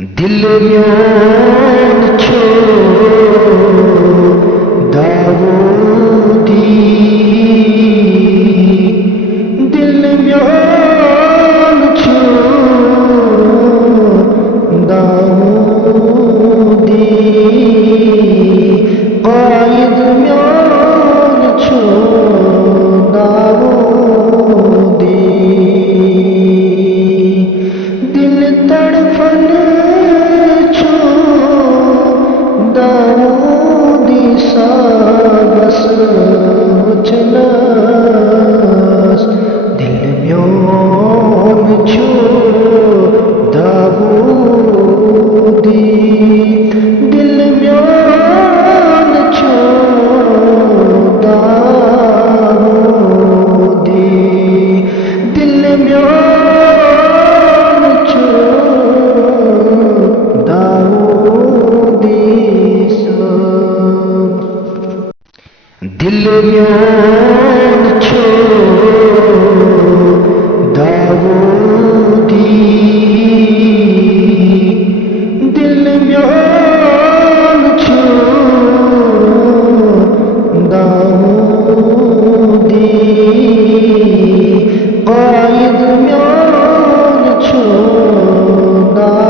دل میان چھو داؤدی، دل میان چھو داؤدی، قائد میان چھو داؤدی، دل تڑپن داؤدی سا بس چلاس، دل میان چھو داؤدی، دل میان چھو داؤدی، دل میان چھو داؤدی، دل میان چھو